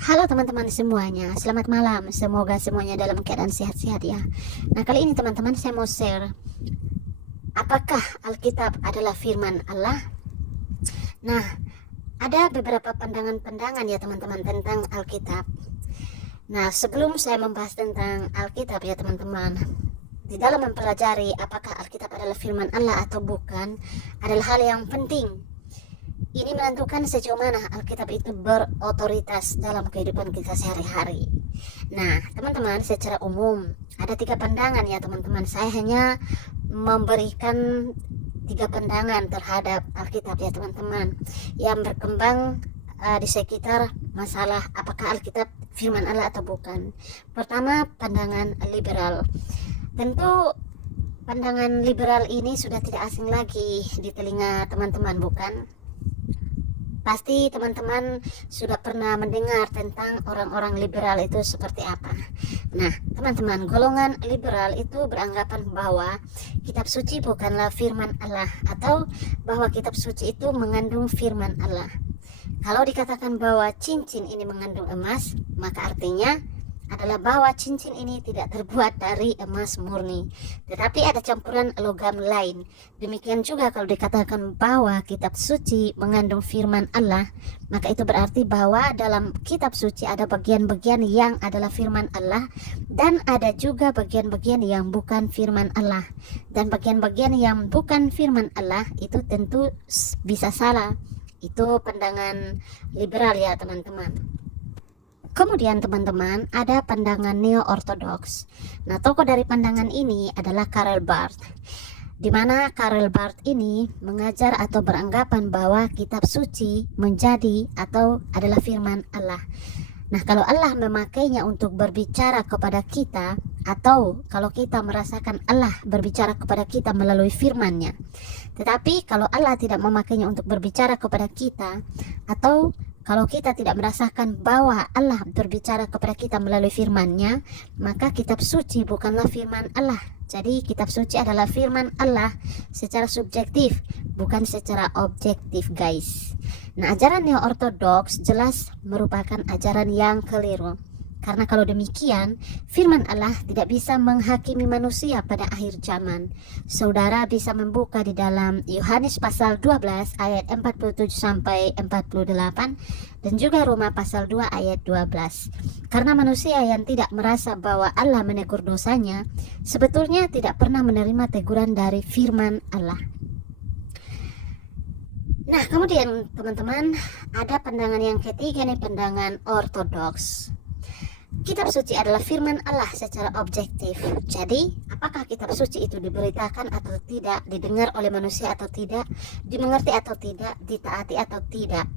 Halo teman-teman semuanya, selamat malam. Semoga semuanya dalam keadaan sehat-sehat ya. Nah, kali ini teman-teman saya mau share, apakah Alkitab adalah firman Allah? Nah, ada beberapa pandangan-pandangan ya teman-teman tentang Alkitab. Nah, sebelum saya membahas tentang Alkitab ya teman-teman, di dalam mempelajari apakah Alkitab adalah firman Allah atau bukan adalah hal yang penting. Ini menentukan sejauh mana Alkitab itu berotoritas dalam kehidupan kita sehari-hari. Nah, teman-teman, secara umum ada 3 pandangan ya teman-teman. Saya hanya memberikan 3 pandangan terhadap Alkitab ya teman-teman, yang berkembang di sekitar masalah apakah Alkitab firman Allah atau bukan. Pertama, pandangan liberal. Tentu pandangan liberal ini sudah tidak asing lagi di telinga teman-teman, bukan? Pasti teman-teman sudah pernah mendengar tentang orang-orang liberal itu seperti apa. Nah, teman-teman, golongan liberal itu beranggapan bahwa kitab suci bukanlah firman Allah, atau bahwa kitab suci itu mengandung firman Allah. Kalau dikatakan bahwa cincin ini mengandung emas, maka artinya adalah bahwa cincin ini tidak terbuat dari emas murni, tetapi ada campuran logam lain. Demikian juga kalau dikatakan bahwa kitab suci mengandung firman Allah, maka itu berarti bahwa dalam kitab suci ada bagian-bagian yang adalah firman Allah, dan ada juga bagian-bagian yang bukan firman Allah. Dan bagian-bagian yang bukan firman Allah itu tentu bisa salah. Itu pandangan liberal ya teman-teman. Kemudian teman-teman, ada pandangan neo-ortodoks. Nah, tokoh dari pandangan ini adalah Karl Barth, di mana Karl Barth ini mengajar atau beranggapan bahwa kitab suci menjadi atau adalah firman Allah. Nah, kalau Allah memakainya untuk berbicara kepada kita, atau kalau kita merasakan Allah berbicara kepada kita melalui firman-Nya. Tetapi kalau Allah tidak memakainya untuk berbicara kepada kita, atau kalau kita tidak merasakan bahwa Allah berbicara kepada kita melalui firman-Nya, maka kitab suci bukanlah firman Allah. Jadi kitab suci adalah firman Allah secara subjektif, bukan secara objektif, guys. Nah, ajaran neo-ortodoks jelas merupakan ajaran yang keliru. Karena kalau demikian, firman Allah tidak bisa menghakimi manusia pada akhir zaman. Saudara bisa membuka di dalam Yohanes pasal 12 ayat 47 sampai 48 dan juga Roma pasal 2 ayat 12. Karena manusia yang tidak merasa bahwa Allah menegur dosanya, sebetulnya tidak pernah menerima teguran dari firman Allah. Nah, kemudian teman-teman, ada pandangan yang ketiga nih, pandangan ortodoks. Kitab suci adalah firman Allah secara objektif. Jadi, apakah kitab suci itu diberitakan atau tidak, didengar oleh manusia atau tidak, dimengerti atau tidak, ditaati atau tidak,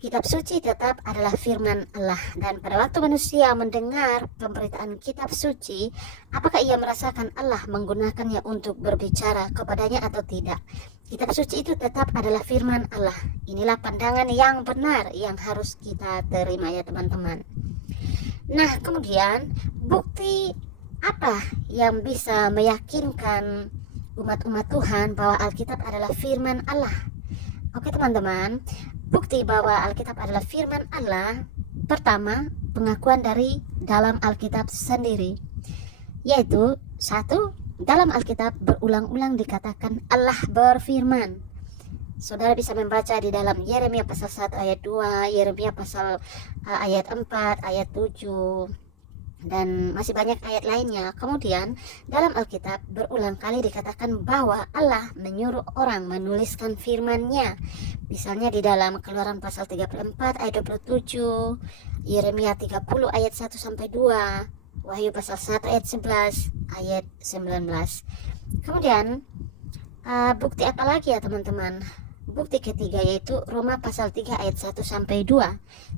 kitab suci tetap adalah firman Allah. Dan pada waktu manusia mendengar pemberitaan kitab suci, apakah ia merasakan Allah menggunakannya untuk berbicara kepadanya atau tidak? Kitab suci itu tetap adalah firman Allah. Inilah pandangan yang benar yang harus kita terima ya teman-teman. Nah, kemudian bukti apa yang bisa meyakinkan umat-umat Tuhan bahwa Alkitab adalah firman Allah? Oke teman-teman, bukti bahwa Alkitab adalah firman Allah, pertama, pengakuan dari dalam Alkitab sendiri, yaitu satu, dalam Alkitab berulang-ulang dikatakan Allah berfirman. Saudara bisa membaca di dalam Yeremia pasal 1 ayat 2, Yeremia pasal ayat 4, ayat 7, dan masih banyak ayat lainnya. Kemudian dalam Alkitab berulang kali dikatakan bahwa Allah menyuruh orang menuliskan firman-Nya. Misalnya di dalam Keluaran pasal 34 ayat 27, Yeremia 30 ayat 1 sampai 2, Wahyu pasal 1 ayat 11, ayat 19. Kemudian bukti apa lagi ya teman-teman? Bukti ketiga yaitu Roma pasal 3 ayat 1 sampai 2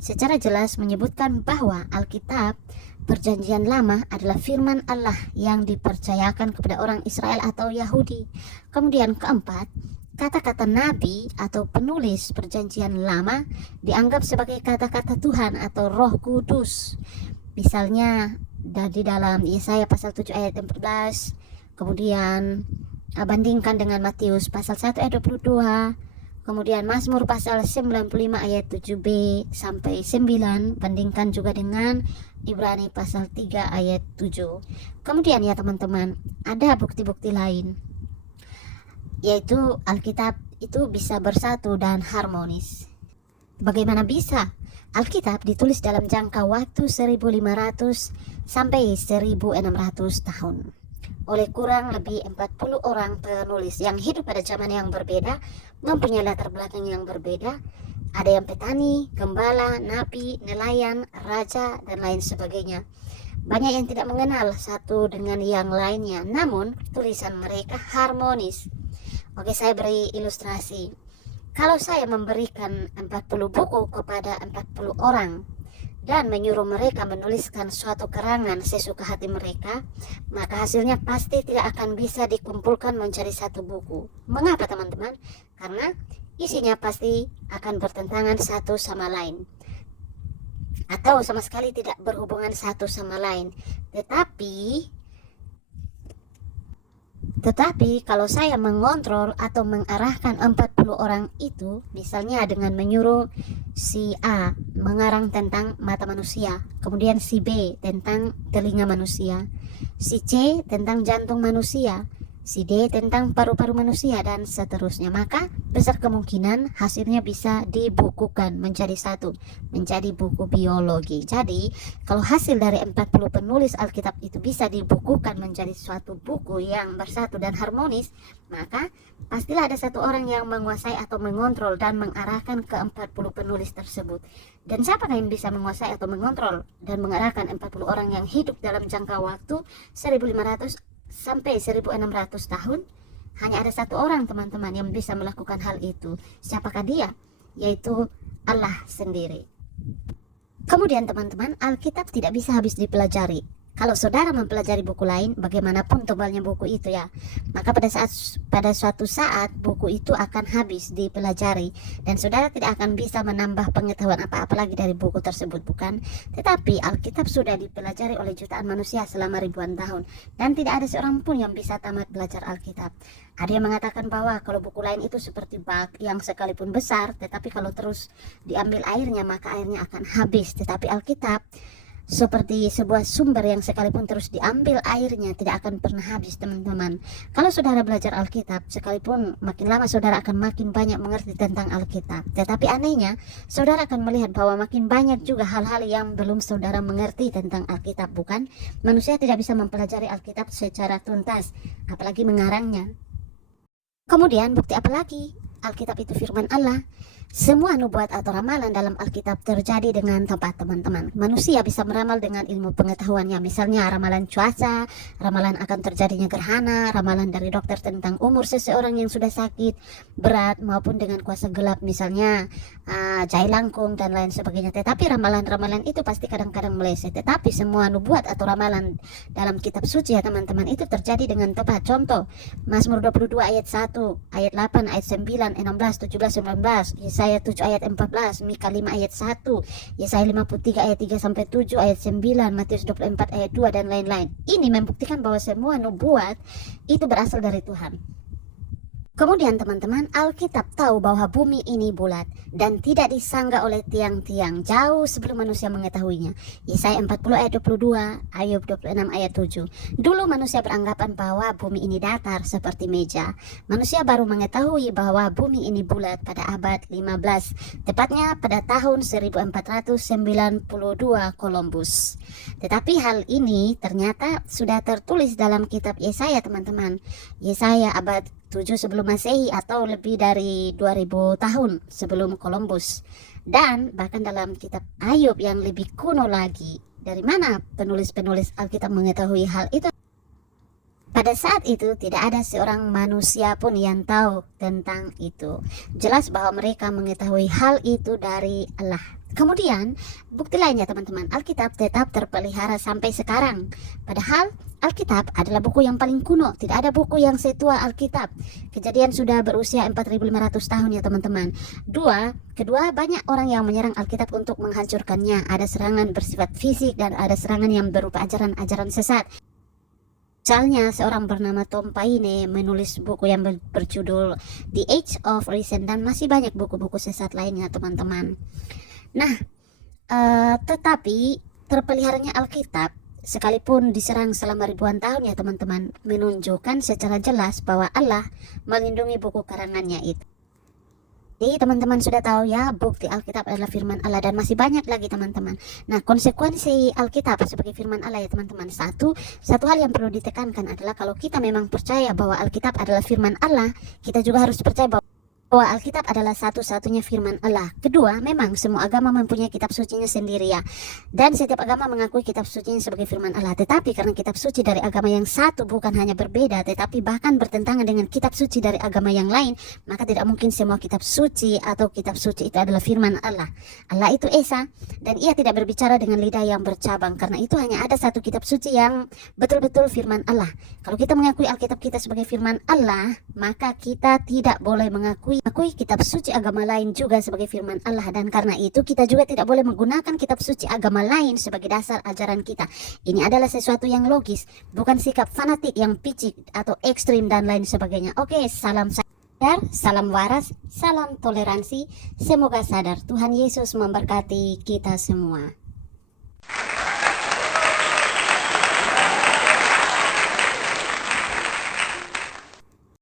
secara jelas menyebutkan bahwa Alkitab Perjanjian Lama adalah firman Allah yang dipercayakan kepada orang Israel atau Yahudi. Kemudian keempat, kata-kata nabi atau penulis Perjanjian Lama dianggap sebagai kata-kata Tuhan atau Roh Kudus. Misalnya di dalam Yesaya pasal 7 ayat 14, kemudian bandingkan dengan Matius pasal 1 ayat 22, Kemudian Mazmur pasal 95 ayat 7b sampai 9, bandingkan juga dengan Ibrani pasal 3 ayat 7. Kemudian ya teman-teman, ada bukti-bukti lain, yaitu Alkitab itu bisa bersatu dan harmonis. Bagaimana bisa? Alkitab ditulis dalam jangka waktu 1500 sampai 1600 tahun oleh kurang lebih 40 orang penulis yang hidup pada zaman yang berbeda, mempunyai latar belakang yang berbeda. Ada yang petani, gembala, nabi, nelayan, raja, dan lain sebagainya. Banyak yang tidak mengenal satu dengan yang lainnya, namun tulisan mereka harmonis. Oke, saya beri ilustrasi. Kalau saya memberikan 40 buku kepada 40 orang dan menyuruh mereka menuliskan suatu karangan sesuka hati mereka, maka hasilnya pasti tidak akan bisa dikumpulkan menjadi satu buku. Mengapa teman-teman? Karena isinya pasti akan bertentangan satu sama lain, atau sama sekali tidak berhubungan satu sama lain. Tetapi kalau saya mengontrol atau mengarahkan 40 orang itu, misalnya dengan menyuruh si A mengarang tentang mata manusia, kemudian si B tentang telinga manusia, si C tentang jantung manusia, si D tentang paru-paru manusia, dan seterusnya, maka besar kemungkinan hasilnya bisa dibukukan menjadi satu, menjadi buku biologi. Jadi kalau hasil dari 40 penulis Alkitab itu bisa dibukukan menjadi suatu buku yang bersatu dan harmonis, maka pastilah ada satu orang yang menguasai atau mengontrol dan mengarahkan ke 40 penulis tersebut. Dan siapakah yang bisa menguasai atau mengontrol dan mengarahkan 40 orang yang hidup dalam jangka waktu 1500 sampai 1600 tahun? Hanya ada satu orang teman-teman yang bisa melakukan hal itu. Siapakah dia? Yaitu Allah sendiri. Kemudian teman-teman, Alkitab tidak bisa habis dipelajari. Kalau saudara mempelajari buku lain, bagaimanapun tebalnya buku itu ya, maka pada suatu saat buku itu akan habis dipelajari dan saudara tidak akan bisa menambah pengetahuan apa-apa lagi dari buku tersebut, bukan? Tetapi Alkitab sudah dipelajari oleh jutaan manusia selama ribuan tahun dan tidak ada seorang pun yang bisa tamat belajar Alkitab. Ada yang mengatakan bahwa kalau buku lain itu seperti bak yang sekalipun besar, tetapi kalau terus diambil airnya maka airnya akan habis. Tetapi Alkitab seperti sebuah sumber yang sekalipun terus diambil airnya tidak akan pernah habis teman-teman. Kalau saudara belajar Alkitab, sekalipun makin lama saudara akan makin banyak mengerti tentang Alkitab. Tetapi anehnya, saudara akan melihat bahwa makin banyak juga hal-hal yang belum saudara mengerti tentang Alkitab, bukan? Manusia tidak bisa mempelajari Alkitab secara tuntas, apalagi mengarangnya. Kemudian bukti apa lagi? Alkitab itu firman Allah. Semua nubuat atau ramalan dalam Alkitab terjadi dengan tepat teman-teman. Manusia bisa meramal dengan ilmu pengetahuannya. Misalnya ramalan cuaca, ramalan akan terjadinya gerhana, ramalan dari dokter tentang umur seseorang yang sudah sakit berat maupun dengan kuasa gelap, misalnya jai langkung dan lain sebagainya. Tetapi ramalan-ramalan itu pasti kadang-kadang meleset. Tetapi semua nubuat atau ramalan dalam kitab suci ya teman-teman itu terjadi dengan tepat. Contoh, Mazmur 22 ayat 1, ayat 8, ayat 9, 16, 17, 19, Yesaya 7 ayat 14, Mika 5 ayat 1, Yesaya 53 ayat 3 sampai 7, ayat 9, Matius 24 ayat 2 dan lain-lain. Ini membuktikan bahwa semua nubuat itu berasal dari Tuhan. Kemudian teman-teman, Alkitab tahu bahwa bumi ini bulat dan tidak disangga oleh tiang-tiang jauh sebelum manusia mengetahuinya. Yesaya 40 ayat 22, Ayub 26 ayat 7. Dulu manusia beranggapan bahwa bumi ini datar seperti meja. Manusia baru mengetahui bahwa bumi ini bulat pada abad 15, tepatnya pada tahun 1492 Columbus. Tetapi hal ini ternyata sudah tertulis dalam kitab Yesaya teman-teman. Yesaya abad 7 sebelum Masehi atau lebih dari 2000 tahun sebelum Columbus. Dan bahkan dalam kitab Ayub yang lebih kuno lagi. Dari mana penulis-penulis Alkitab mengetahui hal itu? Pada saat itu tidak ada seorang manusia pun yang tahu tentang itu. Jelas bahwa mereka mengetahui hal itu dari Allah. Kemudian bukti lainnya teman-teman, Alkitab tetap terpelihara sampai sekarang. Padahal Alkitab adalah buku yang paling kuno, tidak ada buku yang setua Alkitab. Kejadian sudah berusia 4500 tahun ya teman-teman. Kedua, banyak orang yang menyerang Alkitab untuk menghancurkannya. Ada serangan bersifat fisik dan ada serangan yang berupa ajaran-ajaran sesat. Misalnya seorang bernama Tom Paine menulis buku yang berjudul The Age of Reason, dan masih banyak buku-buku sesat lainnya teman-teman. Nah, tetapi terpeliharanya Alkitab sekalipun diserang selama ribuan tahun ya teman-teman, menunjukkan secara jelas bahwa Allah melindungi buku karangannya itu. Jadi teman-teman sudah tahu ya, bukti Alkitab adalah firman Allah, dan masih banyak lagi teman-teman. Nah, konsekuensi Alkitab sebagai firman Allah ya teman-teman, satu hal yang perlu ditekankan adalah kalau kita memang percaya bahwa Alkitab adalah firman Allah, kita juga harus percaya bahwa Alkitab adalah satu-satunya firman Allah. Kedua, memang semua agama mempunyai kitab sucinya sendiri ya, dan setiap agama mengakui kitab sucinya sebagai firman Allah. Tetapi karena kitab suci dari agama yang satu bukan hanya berbeda, tetapi bahkan bertentangan dengan kitab suci dari agama yang lain, maka tidak mungkin semua kitab suci atau kitab suci itu adalah firman Allah. Allah itu esa, dan ia tidak berbicara dengan lidah yang bercabang. Karena itu hanya ada satu kitab suci yang betul-betul firman Allah. Kalau kita mengakui Alkitab kita sebagai firman Allah, maka kita tidak boleh mengakui kitab suci agama lain juga sebagai firman Allah, dan karena itu kita juga tidak boleh menggunakan kitab suci agama lain sebagai dasar ajaran kita. Ini adalah sesuatu yang logis, bukan sikap fanatik yang picik atau ekstrim dan lain sebagainya. Oke, salam sadar, salam waras, salam toleransi. Semoga sadar. Tuhan Yesus memberkati kita semua.